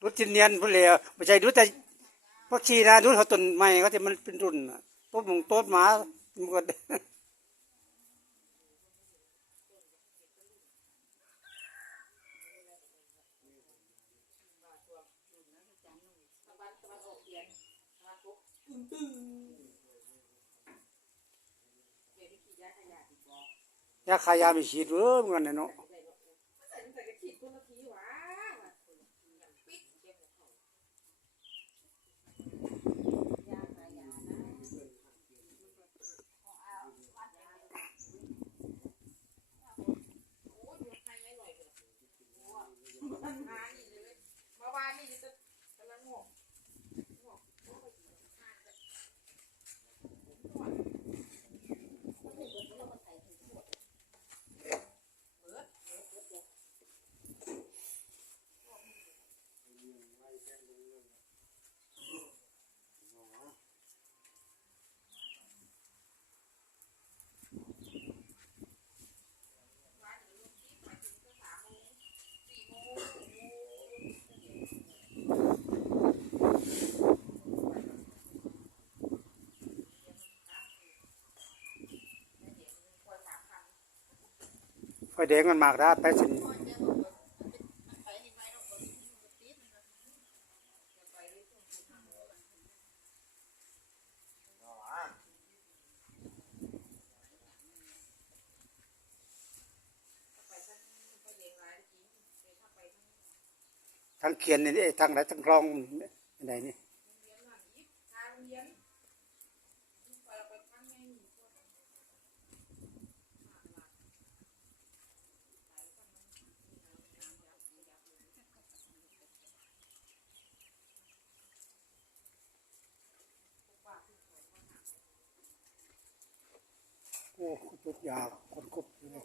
ดูดจินเนียนพุ่นเลยไม่ใช่ดูดแต่พักชีนะดูดเขาต้นไม้เขาที่มันเป็นรุ่นน่ะต้นมงต้นหมามันก็ยาขายาไม่ฉีดเว้ยมันน่ะเนาะ ไฟแดงมันมากได้ไปสินทางเขียนนี่เอ้งไหนทางคลองไหน อ้จุดยาคนกบอยู่เลย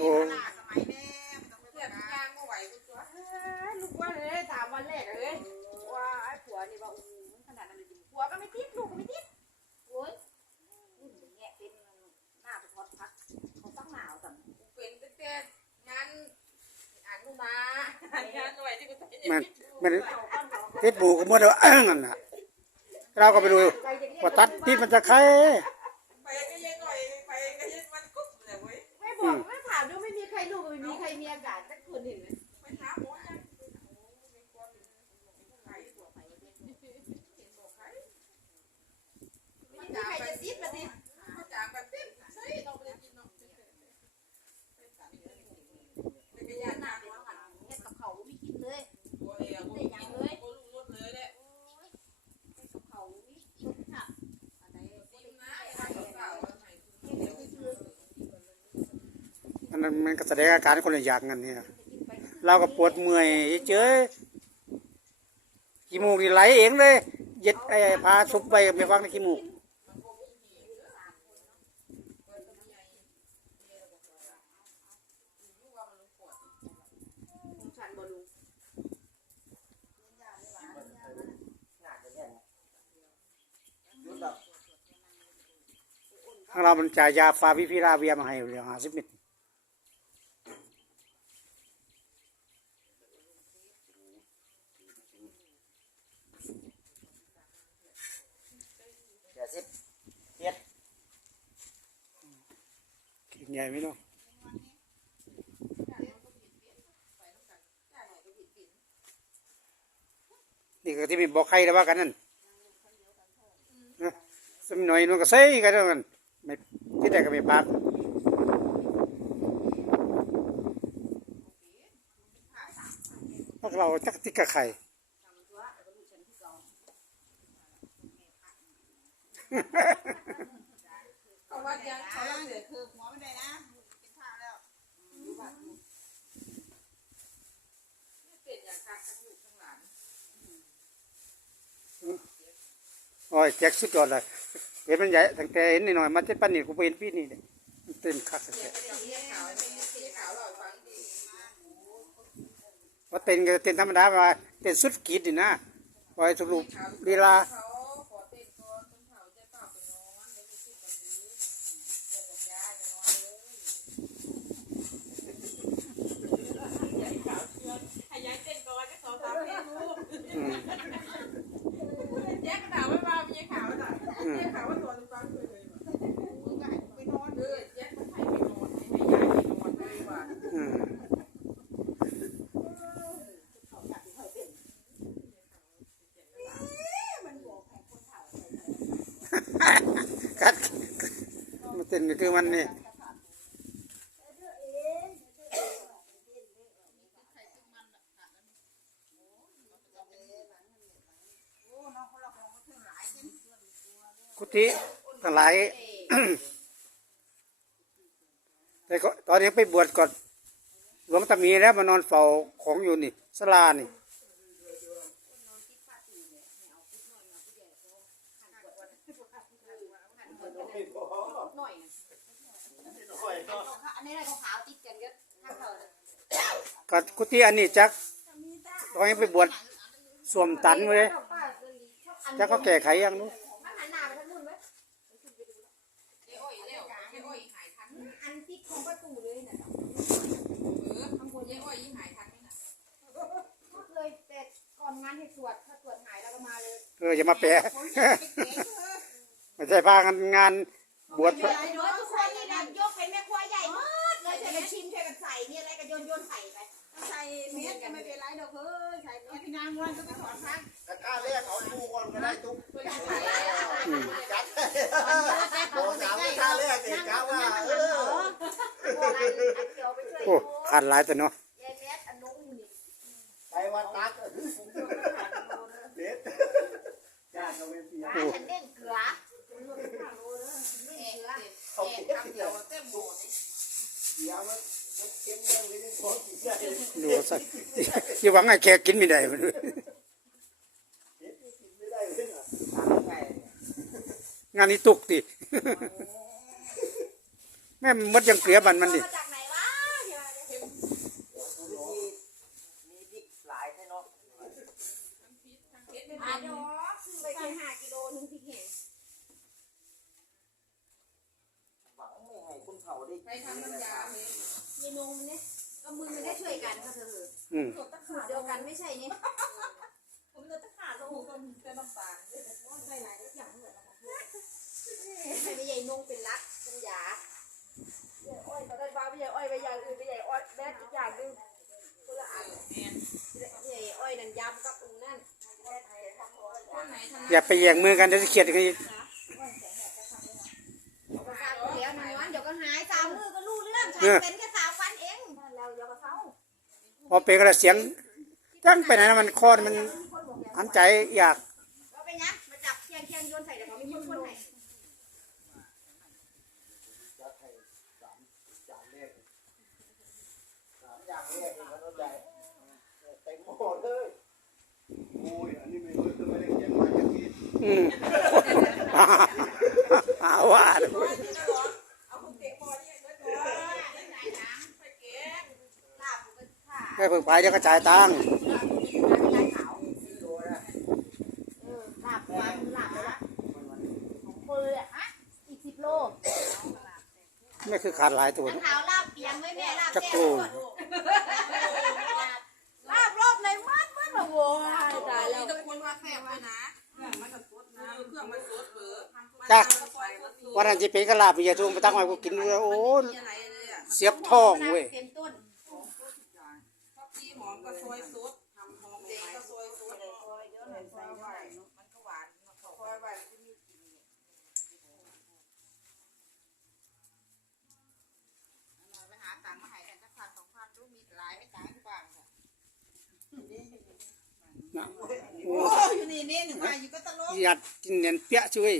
กูไปมันมันเพชรบูก็มัวแต่ว่านั่นน่ะเราก็ไปดูว่าตัดที่มันจะใคร ไปก็ยังหน่อยไปก็ยังมันกุ๊บเลยเว้ย ไม่บอกไม่ถามด้วยไม่มีใครลูกไม่มีใครมีอากาศสักคนหนึ่งไปหาหมอยังไม่ควรใครตัวไปเห็นบอกใครไม่มีใครจะซิดมาสิเขาจางแบบเต้นใช่ต้องไปกินนาะไปก็ยานหนักเฮ็ดกับเขาไม่กินเลยโอ้ยอะกูกินเลยกูลุงรถเลยแหละ เฮ็ดกับเขาไม่กินค่ะอะไร กินนะไอ้เก่าๆไหนันมันก็แสดงอาการคนละอย่างกันเนี่ยเราก็ปวดเมื่อยเฉยขี้มูกนี่ไหลเองเลยเย็ดไอ้พาซุปไปไม่ฟังในขี้มูกฉันบ่รู้ทางเรามันจ่ายยาฟาวิพิราเวียมาให้เหลือห้าสิบเม็ด ญ่ไหมเนาะนี่ก็ที่มีบอกใครแล้วว่ากันนั่นสมหน่อยนู้นก็ใส่กันแล้วกันไม่ที่ใดก็ไม่ปากพวกเราจักติกกับใคร เขาว่ายังเขาว่าเดี๋ยวคือหัวไม่ได้นะกินข้าวแล้วเป็นอย่างคักทั้งลูกทั้งหลานโอ้ยแจ็คสุดยอดเลยเห็นมันใหญ่ตั้งแต่เห็นนิดหน่อยมันจะปั้นนี่กูไปเห็นพี่นี่เนเต็มคักเลยเดี๋ยวนี้ขาวไม่สีขาวหล่อฟังดีว่าเต้นก็เต้นธรรมดาว่าเต้นสุดกีดนี่นะปล่อยสรุปลีลา อนก็สองสามเพลงลูกอืมแจ๊กกระดาษไว้มาเป็นยังขาวน่ะแจ๊กขาวว่าตัวลูกฟังเลยเลยมึงก็ให้ไปนอนเลยแจ๊กมันให้ไปนอนให้ย้ายไปนอนเลยว่ะอืมกัดมาเต้นก็คือมันนี่ กุฏิทั้งหลาย แต่ก็ตอนนี้ไปบวชก่อนหลวงตามีแล้วมานอนเฝ้าของอยู่นี่สลานี่หนิการกุฏิอันนี้จักตอนนี้ไปบวชสวมตันไว้เลย จักก็แก้ไขยังนู้นมันหันหน้าไปทางนู้นไหมเอ้อยแล้วเอ้อยหายทันอันติดของประตูเลยน่ะเออข้างบนเอ้อยยิ่งหายทันนี่น่ะหมดเลยแต่ก่อนงานให้ตรวจถ้าตรวจหายแล้วก็มาเลยเอออย่ามาแปะไม่ใช่พากันงานบวชพระไอ้น้อยทุกคนนี่นะยกเป็นแม่ครัวใหญ่มากเลยช่วยกันชิมช่วยกันใส่นี่อะไรก็โยนโยนใส่ไปใส่เม็ดก็ไม่เป็นไรดอกเฮ้ยใส่เม็ด พี่นางวันก็ไปถอนพักตะกร้าเรียกเอาดูก่อนก็ได้ตุ๊กจัดโดนสาวก้าเรียกเองก้าว่าเออโอ้ขาดหลายแต่เนาะไปวันตักเด็ดจ้าเขาเป็นเสียร้านฉันเกลือเล่นเกลือเขาเก็บเดียวเต็มหมดเสียมัน เก็บเรื่องนี้พอกินได้ดูสิที่หวังให้แขกกินไม่ได้มันไม่ได้เลยอะทำไงงานนี้ตุกติแม่มันมดยังเกลียบันมันดิมาจากไหนวะมีพริกหลายใช่เนาะอะเดี๋ยวซื้อไปแค่ห้ากิโลนึงพี่เข่งหวังไม่ให้คุณเขาได้ไปทำน้ำยาเล ยเมนูมันเนี่ยก็มือมันได้ช่วยกันก็เถอะอืมสูตรเดียวกันไม่ใช่เนี่ยผมเลยตะขาดแล้วผมก็จะน้ำตาลใส่หลายอย่างเหมือนกันให้ไม่ใหญ่นงเป็นรักเป็นยาใหญ่อ้อยตอนนั้นบ้าไม่ใหญ่อ้อยไปอย่างอื่นไปใหญ่อ้อยแม่อีกอย่างหนึงคนละอันใหญ่อ้อยนั่นยำกับอูนั่นคนไหนทำอย่าไปแย่งมือกันเดี๋ยวจะเครียดกันอีกเอาไปฝากคนเดียวหน่อยวันเดี๋ยวก็หายสามมือก็รู้เรื่องใช้เป็นแค่สามวัน พอเป็นกระเสียงจังไปไหนนะมันคอมันอันใจอยากก็ไปยักมาจับเคียงเคียงโยนใส่เดี๋ยวเขามีคนคนไหนจอยากมันหันนี้ไม่รู้จะไม่ได้เขียนมาอยางนี้อืมหาว่าเลย เอาคุณเตะบอลเนี่ยเดี๋ยวตัวไหนหนังไปเก็บ ลาบก็ข่า แค่เพิ่งไปเดี๋ยวก็จ่ายตังค์ลาบขาวสี่โลนะเออลาบวางลาบแล้วละของคนเลยอะฮะอีกสิบโลไม่คือขาดหลายตัวทั้งนะขาวลาบเปียงไว้แม่ลาบจักแก้โกรวลาบรอบเลยมัดมัดมาโว้ยตายแล้วตะคนว่าแซ่บเลยนะมันจะสดนะเครื่องมันสดเบอร์วันนั้นจะเป็นกระลาบมียาทุ่งไปตั้งไว้กูกินเลยโอ้ยอะไรนะเสียบท้องเว้ย เต็มต้นผักชี หอมก็ซอยสดทำหอมแดงก็ซอยสดเดี๋ยวเดี๋ยวหน่อยใส่ไว้มันก็หวานมันก็ซอยไว้ที่มีกินไปหาตังค์มาให้กันสักพันสองพันรู้มีหลายไม่ตังค์ที่บ้านค่ะนะโอ้อยู่นี่นี่หนึ่งมาอยู่ก็ตลกหยัดกินเนียนเปียช่วย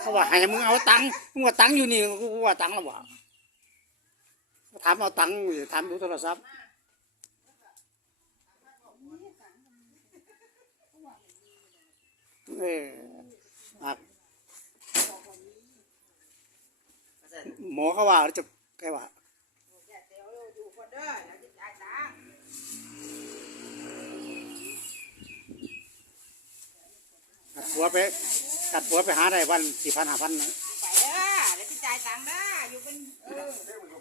เขาว่าให้มึงเอาตังค์มึงว่าตังค์อยู่นี่กูว่าตังค์แล้ววะ ถามเอาตังค์ถามดูโทรศัพท์เอออะหมอเขาว่าจะแกว่าเดี๋ยวอยู่คนเด้อเดี๋ยวจะจ่าตังค์กัดหัวไปกัดหัวไปหาได้วันสี่พันห้าพันนะไปเด้อเดี๋ยวจะจ่ายตังค์เด้ออยู่เป็นเออ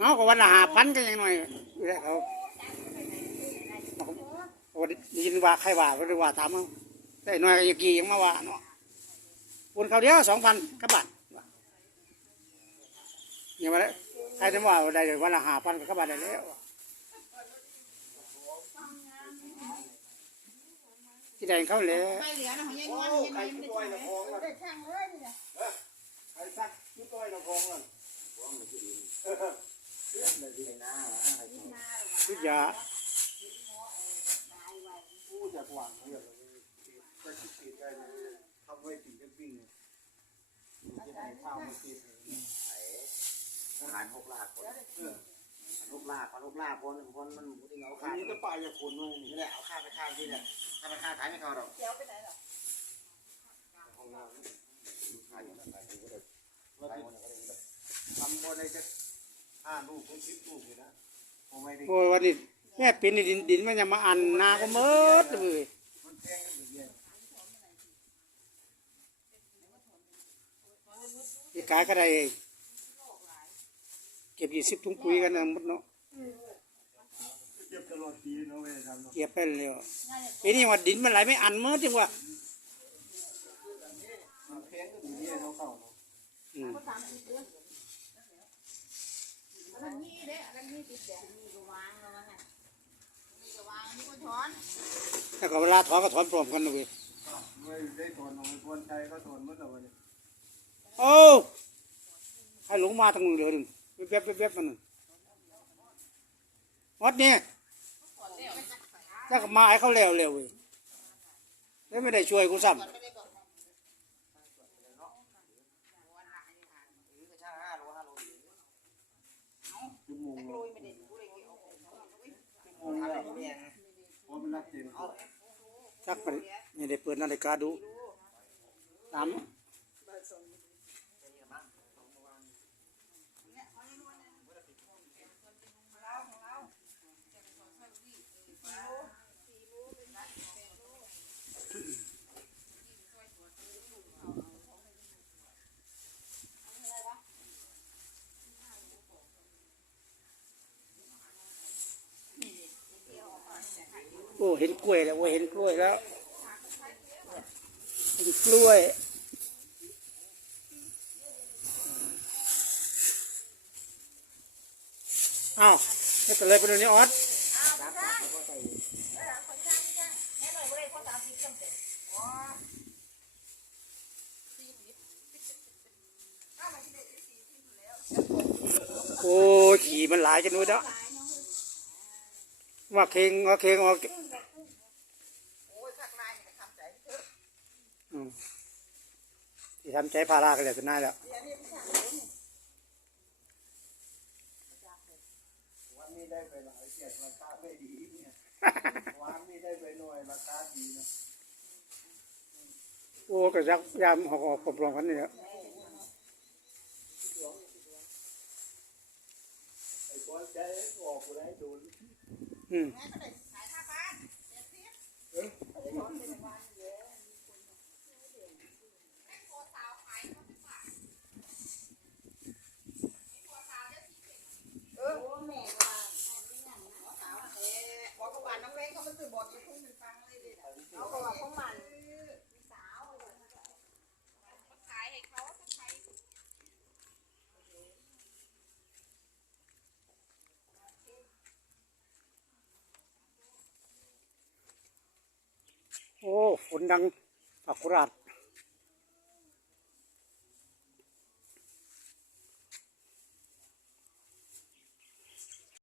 เอาก็วันละห้าพันก็ยังหน่อยอยู่ได้เขาโอ้ได้ยินว่าใครว่าก็เลยว่าถามเอาได้หน่อยก็ยังกี่ยังมาว่าเนาะปุนเขาวเดียวสองพันกระบาทยังมาได้ใครจะว่าได้วันละห้าพันก็กระบาทได้แล้วที่ใดเขาเลยไม่เหลือนะของยายโอ้งอนใครยายงชุอนดไม่ต้อยได้ละทำคเลรยนั่นใครซักชุดต้อยละครนั่นเลยดีนะ ทุกอยาผู้จะหวังเนี่ยก็คิดผิดได้ทำไว้ถึงจะปิ้งจะได้ข้าวมากินอาหารหกลากคนหกลากคนหกลากคนคนมันหมูที่เอาอันข้าวนี้จะปลายจะคนเลยนี่แหละเอาข้าวไปข้าวที่เนี่ยข้าวไปข้าวขายไม่เขาหรอกเดี๋ยวไปไหนหรอ บ่ได้จะห้าลูกคนสิบลูกเลยนะผมไม่ได้โอ้ยวันนี้แม่ปีนดินดินมันจะมาอันนาก็เมิดเลยมันแพงกันอยู่เนี่ยที่ขายก็ได้เก็บยี่สิบถุงปุ๋ยกันนะหมดเนาะเก็บตลอดปีเนาะไม่ได้ทำเนาะเก็บไปเลยปีนี้ว่าดินมันไหลไม่อันเมื่อจังว่ามันแพงกันอยู่เนี่ยเขาเข้าเนาะอื มอันนั้นนี่เด้อันนั้นนี่ติดแดงนี่ก็วางแล้วว่าไงนี่ก็วางนี่ก็ช้อนแล้วก็เวลาถอนก็ถอนพร้อมกันเลยไม่ได้ถอนของคนไทยก็ถอนหมดแล้ววันนี้โอ้ให้หลงมาทางมือเดือนึงแวบๆแวบๆมันนึงวัดนี้ถ้าก็มาให้เขาแล้วเร็วเว้ยแล้วไม่ได้ช่วยกูซ้หรือก็ช่างห้าโลห้าโล ชั่วโมง โรยไม่ได้กูเลยเอาของ ชั่วโมง ทำ ละแบบนี้เองเพราะมันรักเต็มที่ำจักมันไม่ได้เปิดนาฬิกาดูตาม เห็นกล้วยแล้วโอ้เห็นกล้วยแล้วเห็นกล้วยอ้าวนี่เป็นอะไรเป็นอันนี้ออสโอ้ขี่มันหลายกันด้วยเนาะว่าเคงว่าเคงว่า โอ้ยข้างในนี่ทำใจเถอะ อืม ที่ทำใจพารากันเลยเป็นนายแล้วเดี๋ยวนี้ไม่ใช่วันนี้ได้ไปหลายเจ็ดราคาไม่ดีเนี่ยวันนี้ได้ไปหน่อยราคาดีนะโอ้ก็ยักยามหอกออกปลอมกันนี่แหละไอ้คนใจออกกูได้โดนอืมแม่ก็ได้ขายค่าบ้านเดี๋ยวสิ ไปบอกอีกคนหนึ่ฟังเลยดิเขาบอกว่าของมันมีสาวขายให้เขาถ้าใโอ้ฝนดังอักราด